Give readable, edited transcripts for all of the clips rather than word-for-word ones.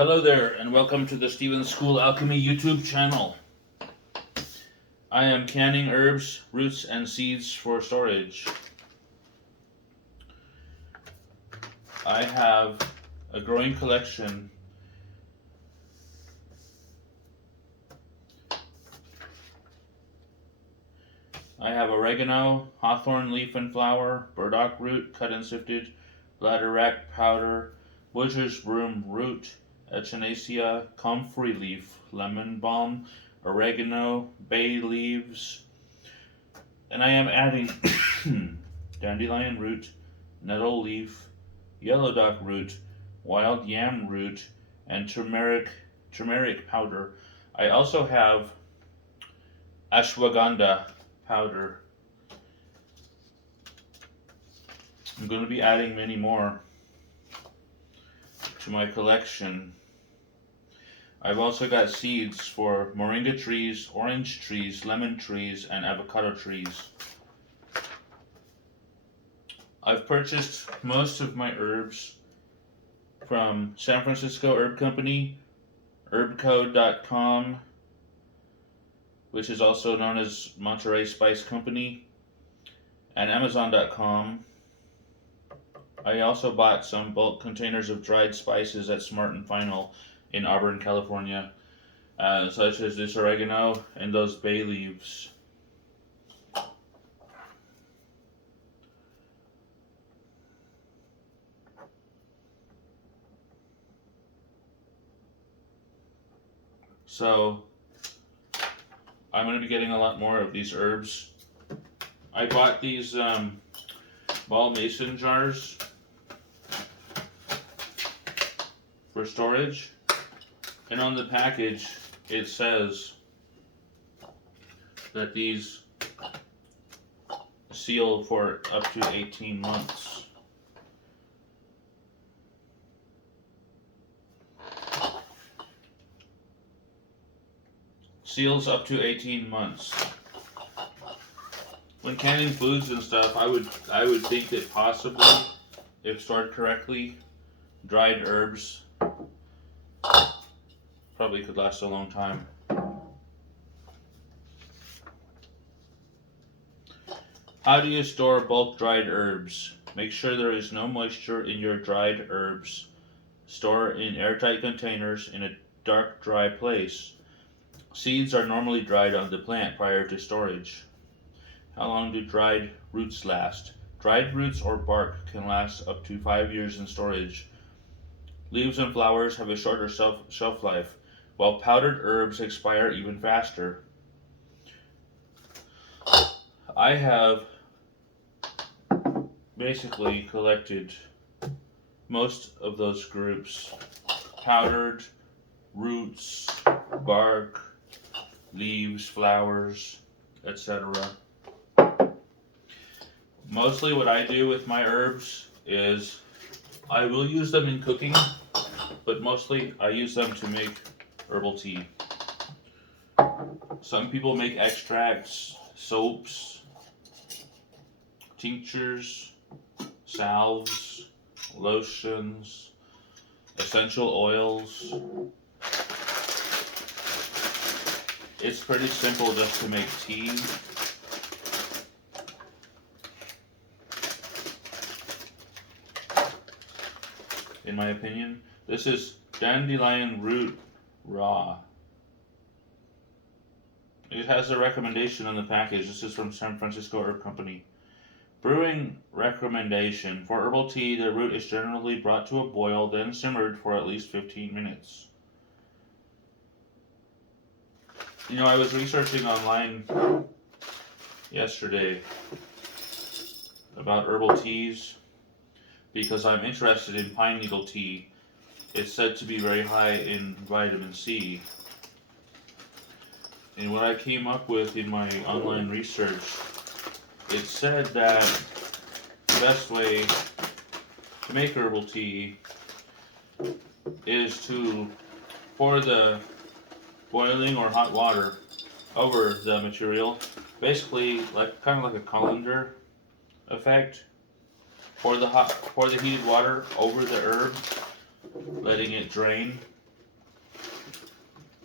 Hello there, and welcome to the Stephen School Alchemy YouTube channel. I am canning herbs, roots, and seeds for storage. I have a growing collection I have oregano, hawthorn leaf and flower, burdock root cut and sifted, bladderwrack powder, butcher's broom root, echinacea, comfrey leaf, lemon balm, oregano, bay leaves, and I am adding dandelion root, nettle leaf, yellow dock root, wild yam root, and turmeric powder. I also have ashwagandha powder. I'm going to be adding many more to my collection. I've also got seeds for moringa trees, orange trees, lemon trees, and avocado trees. I've purchased most of my herbs from San Francisco Herb Company, herbcode.com, which is also known as Monterey Spice Company, and Amazon.com. I also bought some bulk containers of dried spices at Smart and Final in Auburn, California, such as this oregano and those bay leaves. So I'm going to be getting a lot more of these herbs. I bought these ball mason jars for storage, and on the package it says that these seal for up to 18 months. Seals up to 18 months. When canning foods and stuff, I would think that possibly, if stored correctly, dried herbs probably could last a long time. How do you store bulk dried herbs? Make sure there is no moisture in your dried herbs. Store in airtight containers in a dark, dry place. Seeds are normally dried on the plant prior to storage. How long do dried roots last? Dried roots or bark can last up to 5 years in storage. Leaves and flowers have a shorter shelf life, while powdered herbs expire even faster. I have basically collected most of those groups: powdered, roots, bark, leaves, flowers, etc. Mostly what I do with my herbs is I will use them in cooking, but mostly I use them to make herbal tea. Some people make extracts, soaps, tinctures, salves, lotions, essential oils. It's pretty simple just to make tea. In my opinion, this is Dandelion Root raw. It has a recommendation on the package. This is from San Francisco Herb Company. Brewing recommendation. For herbal tea, the root is generally brought to a boil, then simmered for at least 15 minutes. You know, I was researching online yesterday about herbal teas because I'm interested in pine needle tea. It's said to be very high in vitamin C. And what I came up with in my online research, it said that the best way to make herbal tea is to pour the boiling or hot water over the material, basically kind of like a colander effect. Pour the heated water over the herb, letting it drain,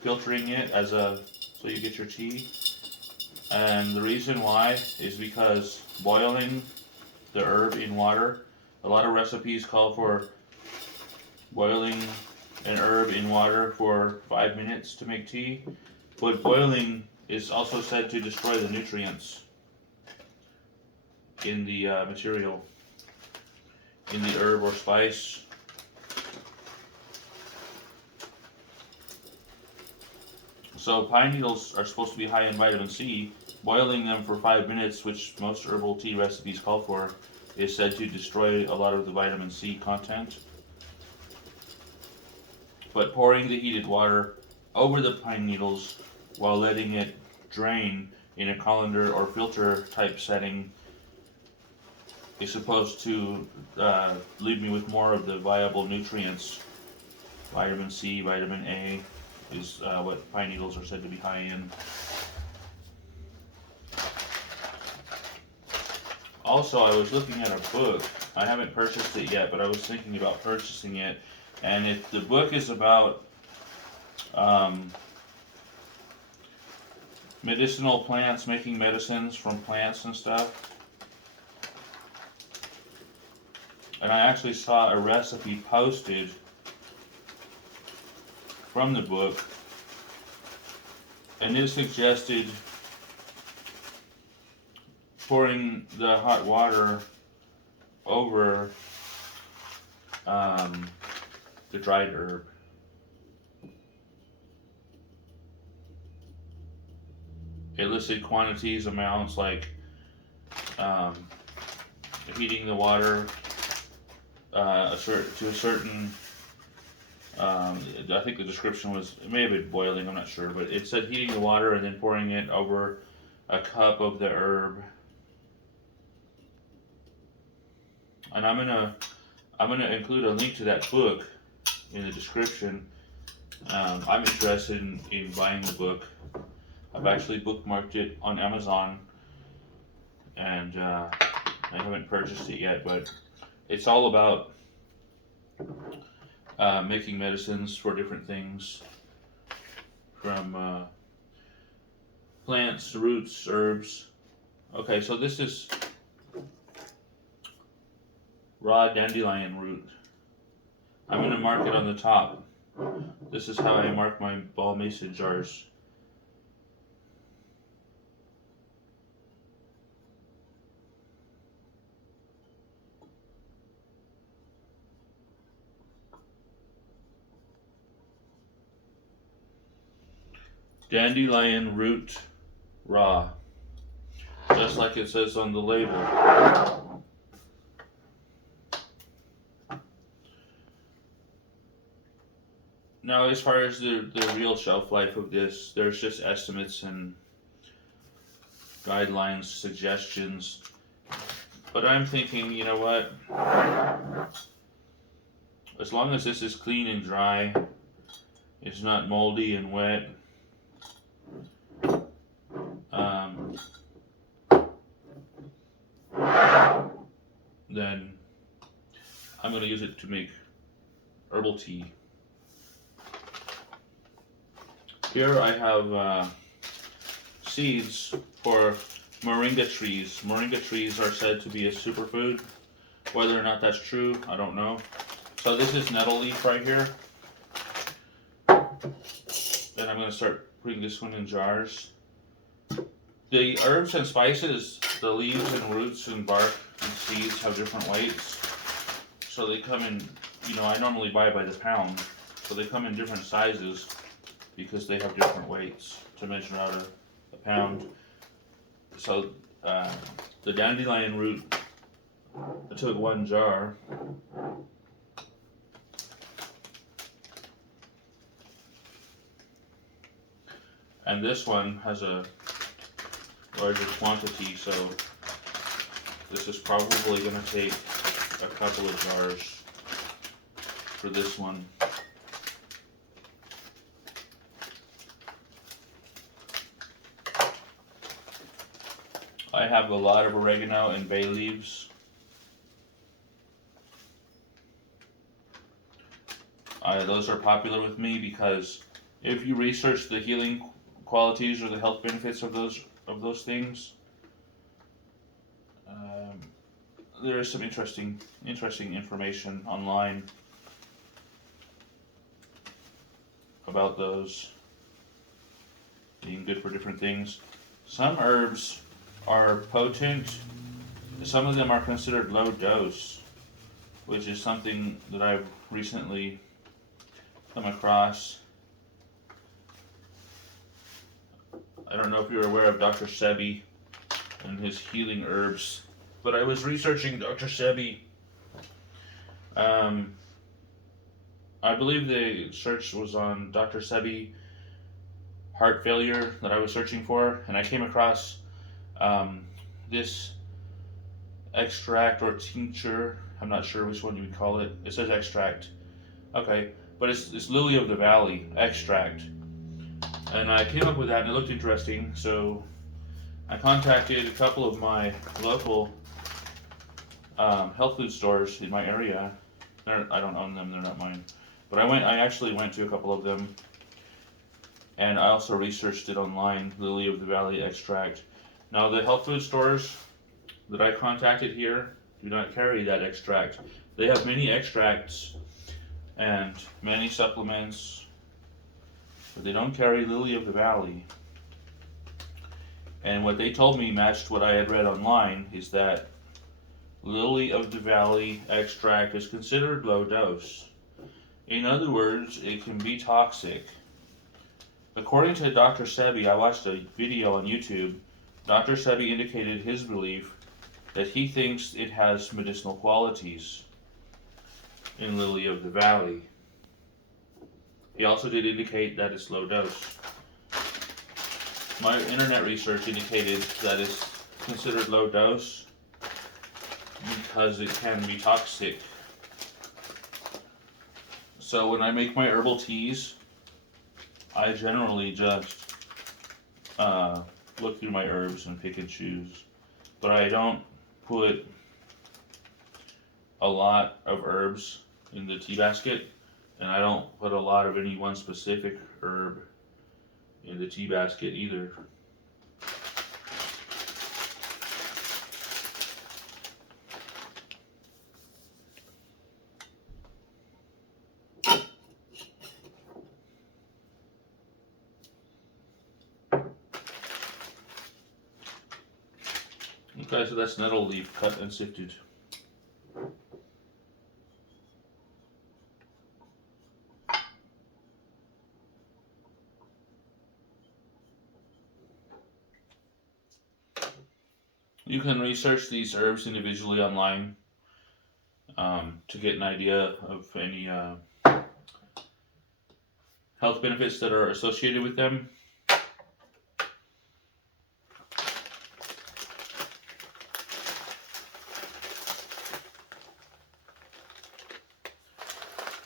filtering it so you get your tea. And the reason why is because boiling the herb in water, a lot of recipes call for boiling an herb in water for 5 minutes to make tea. But boiling is also said to destroy the nutrients in the material, in the herb or spice. So pine needles are supposed to be high in vitamin C. Boiling them for 5 minutes, which most herbal tea recipes call for, is said to destroy a lot of the vitamin C content. But pouring the heated water over the pine needles while letting it drain in a colander or filter type setting is supposed to leave me with more of the viable nutrients. Vitamin C, vitamin A is what pine needles are said to be high in. Also, I was looking at a book. I haven't purchased it yet, but I was thinking about purchasing it. And the book is about medicinal plants, making medicines from plants and stuff. And I actually saw a recipe posted from the book, and it suggested pouring the hot water over the dried herb. It listed quantities, amounts, like heating the water to a certain. I think the description was, it may have been boiling, I'm not sure, but it said heating the water and then pouring it over a cup of the herb. And I'm gonna include a link to that book in the description. I'm interested in buying the book. I've actually bookmarked it on Amazon, and I haven't purchased it yet, but it's all about making medicines for different things, from plants, roots, herbs. Okay, so this is raw dandelion root. I'm going to mark it on the top. This is how I mark my ball mason jars. Dandelion root raw, just like it says on the label. Now, as far as the real shelf life of this, there's just estimates and guidelines, suggestions. But I'm thinking, you know what? As long as this is clean and dry, it's not moldy and wet, then I'm going to use it to make herbal tea. Here I have seeds for moringa trees. Moringa trees are said to be a superfood. Whether or not that's true, I don't know. So this is nettle leaf right here. Then I'm going to start putting this one in jars. The herbs and spices, the leaves and roots and bark and seeds have different weights. So they come in, I normally buy by the pound. So they come in different sizes because they have different weights to measure out a pound. So the dandelion root, I took 1 jar. And this one has a larger quantity, so this is probably going to take a couple of jars for this one. I have a lot of oregano and bay leaves. Those are popular with me because if you research the healing qualities or the health benefits of those things, um, there is some interesting information online about those being good for different things. Some herbs are potent. Some of them are considered low dose, which is something that I've recently come across. I don't know if you're aware of Dr. Sebi and his healing herbs, but I was researching Dr. Sebi. Um, I believe the search was on Dr. Sebi heart failure that I was searching for, and I came across this extract or tincture. I'm not sure which one you would call it. It says extract. Okay, but it's lily of the valley extract, and I came up with that, and it looked interesting. So I contacted a couple of my local health food stores in my area. I don't own them; they're not mine. But I actually went to a couple of them, and I also researched it online. Lily of the Valley extract. Now the health food stores that I contacted here do not carry that extract. They have many extracts and many supplements, but they don't carry Lily of the Valley. And what they told me matched what I had read online, is that Lily of the Valley extract is considered low dose. In other words, it can be toxic. According to Dr. Sebi, I watched a video on YouTube. Dr. Sebi indicated his belief that he thinks it has medicinal qualities in Lily of the Valley. He also did indicate that it's low dose. My internet research indicated that it's considered low dose because it can be toxic. So when I make my herbal teas, I generally just look through my herbs and pick and choose. But I don't put a lot of herbs in the tea basket, and I don't put a lot of any one specific herb in the tea basket either. Okay, so that's nettle leaf cut and sifted. You can research these herbs individually online to get an idea of any health benefits that are associated with them.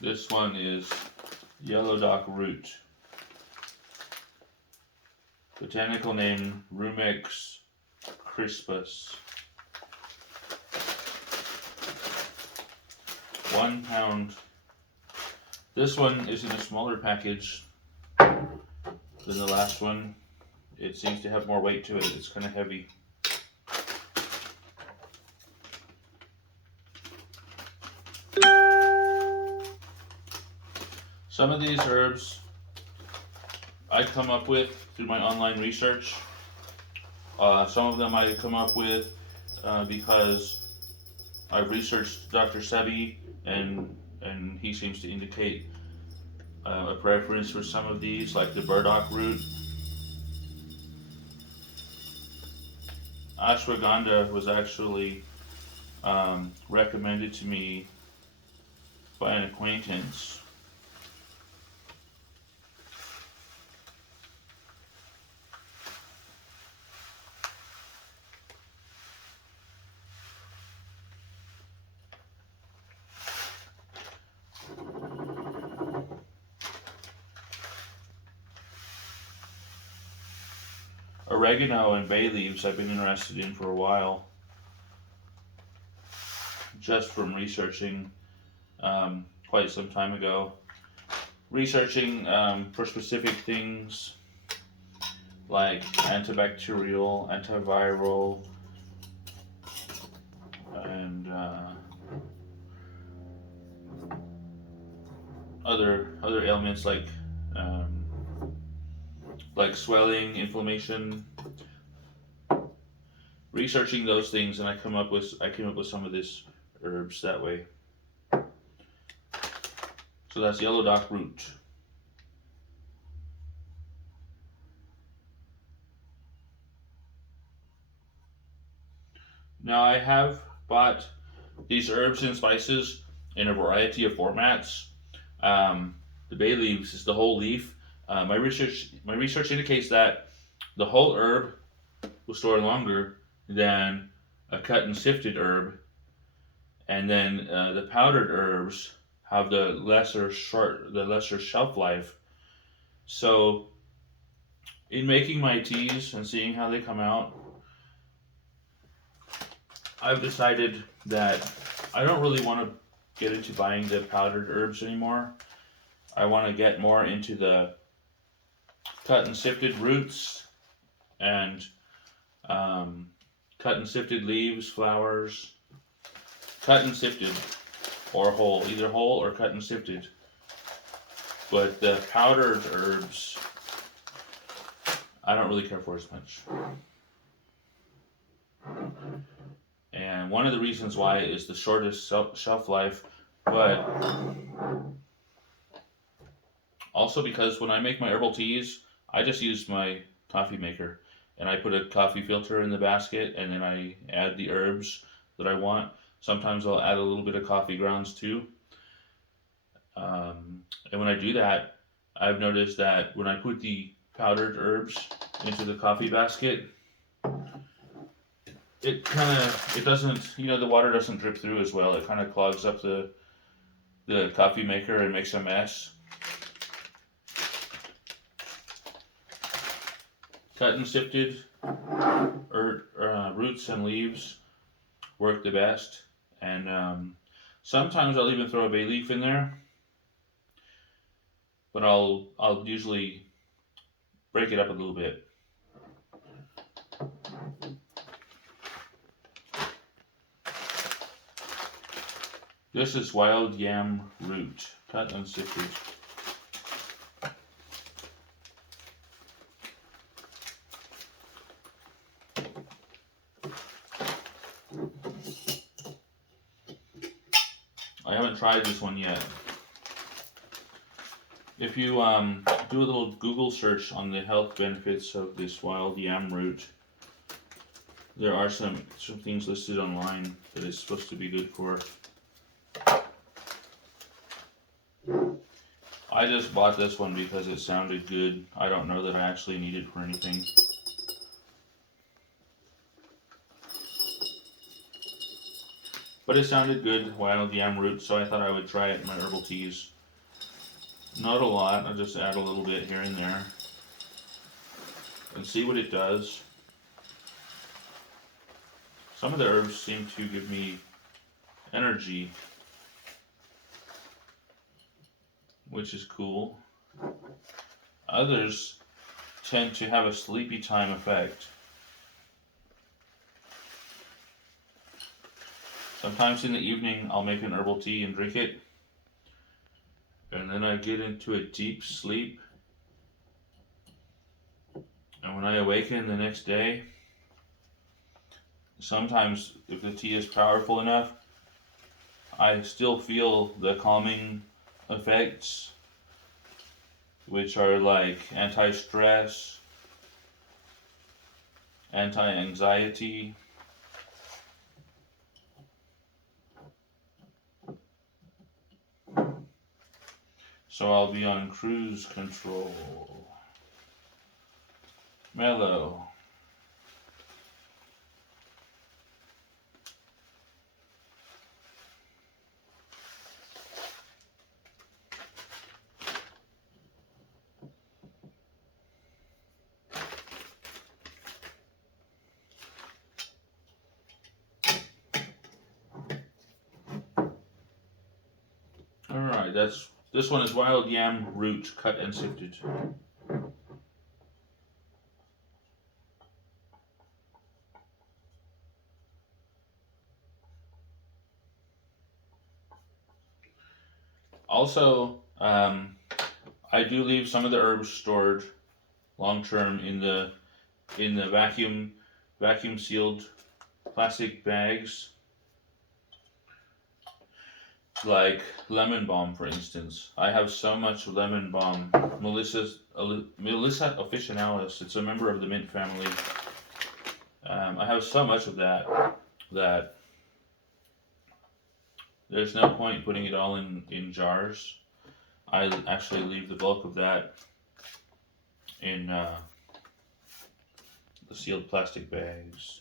This one is yellow dock root. Botanical name Rumex crispus. 1 pound. This one is in a smaller package than the last one. It seems to have more weight to it. It's kind of heavy. Some of these herbs I come up with through my online research. Some of them I come up with because I've researched Dr. Sebi, and he seems to indicate a preference for some of these, like the burdock root. Ashwagandha was actually recommended to me by an acquaintance. Oregano and bay leaves I've been interested in for a while, just from researching quite some time ago. researching for specific things like antibacterial, antiviral, and other ailments um, like swelling, inflammation. Researching those things, and I came up with some of this herbs that way. So that's yellow dock root. Now I have bought these herbs and spices in a variety of formats. The bay leaves is the whole leaf. My research indicates that the whole herb will store longer than a cut and sifted herb, and then the powdered herbs have the lesser shelf life. So in making my teas and seeing how they come out, I've decided that I don't really want to get into buying the powdered herbs anymore. I want to get more into the cut and sifted roots and um, cut and sifted leaves, flowers, cut and sifted or whole, either whole or cut and sifted. But the powdered herbs, I don't really care for as much. And one of the reasons why is the shortest shelf life, but also because when I make my herbal teas, I just use my coffee maker and I put a coffee filter in the basket and then I add the herbs that I want. Sometimes I'll add a little bit of coffee grounds too. And when I do that, I've noticed that when I put the powdered herbs into the coffee basket, it doesn't, the water doesn't drip through as well. It kind of clogs up the coffee maker and makes a mess. Cut and sifted roots and leaves work the best, and sometimes I'll even throw a bay leaf in there, but I'll usually break it up a little bit. This is wild yam root, cut and sifted. I haven't tried this one yet. If you do a little Google search on the health benefits of this wild yam root, there are some things listed online that it's supposed to be good for. I just bought this one because it sounded good. I don't know that I actually need it for anything. But it sounded good, wild yam root, so I thought I would try it in my herbal teas. Not a lot, I'll just add a little bit here and there. And see what it does. Some of the herbs seem to give me energy, which is cool. Others tend to have a sleepy time effect. Sometimes in the evening I'll make an herbal tea and drink it, and then I get into a deep sleep, and when I awaken the next day, sometimes if the tea is powerful enough, I still feel the calming effects, which are like anti-stress, anti-anxiety, so I'll be on cruise control. Mellow. Alright, that's This one is wild yam root, cut and sifted. Also, I do leave some of the herbs stored long term in the vacuum sealed plastic bags, like lemon balm, for instance. I have so much lemon balm. Melissa officinalis. It's a member of the mint family. I have so much of that there's no point putting it all in jars. I actually leave the bulk of that in the sealed plastic bags.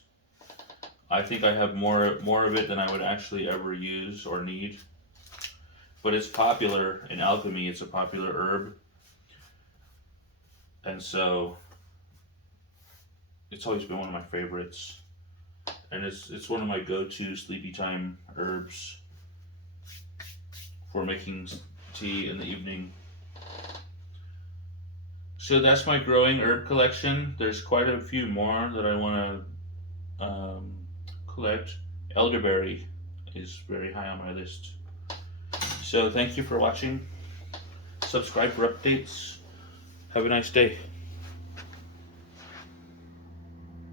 I think I have more of it than I would actually ever use or need. But it's popular in alchemy. It's a popular herb, and so it's always been one of my favorites. And it's one of my go-to sleepy time herbs for making tea in the evening. So that's my growing herb collection. There's quite a few more that I want to collect. Elderberry is very high on my list. So thank you for watching. Subscribe for updates. Have a nice day.